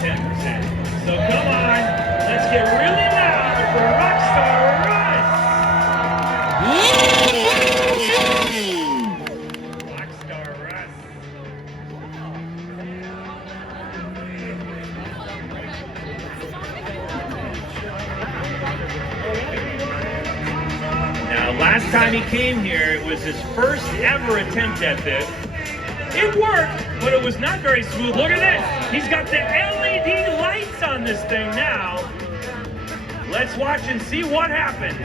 10%. So come on, let's get really loud for Rockstar Russ! Rockstar Russ. Now, last time he came here, it was his first ever attempt at this. It worked, but it was not very smooth. Look at this. He's got the LED lights on this thing now. Let's watch and see what happens.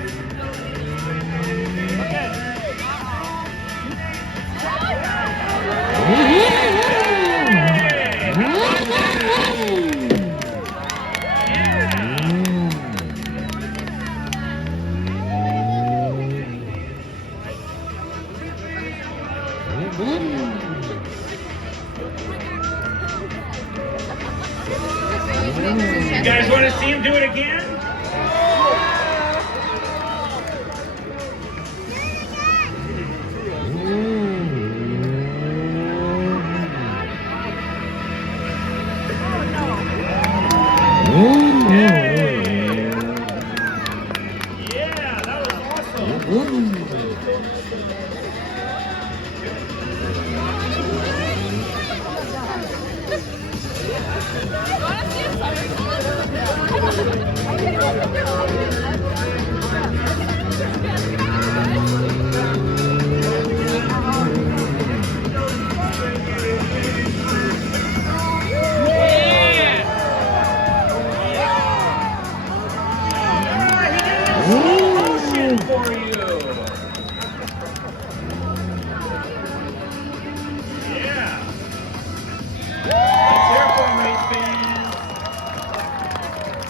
You guys want to see him do it again? Yeah, that was awesome. For you. Yeah. Let's hear for him, race fans.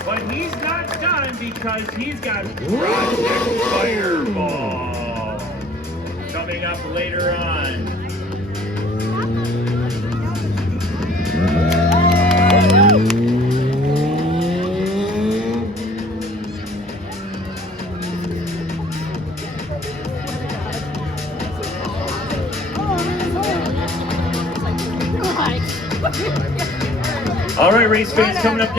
But he's not done because he's got Project Fireball coming up later on. All right, race fans, coming up.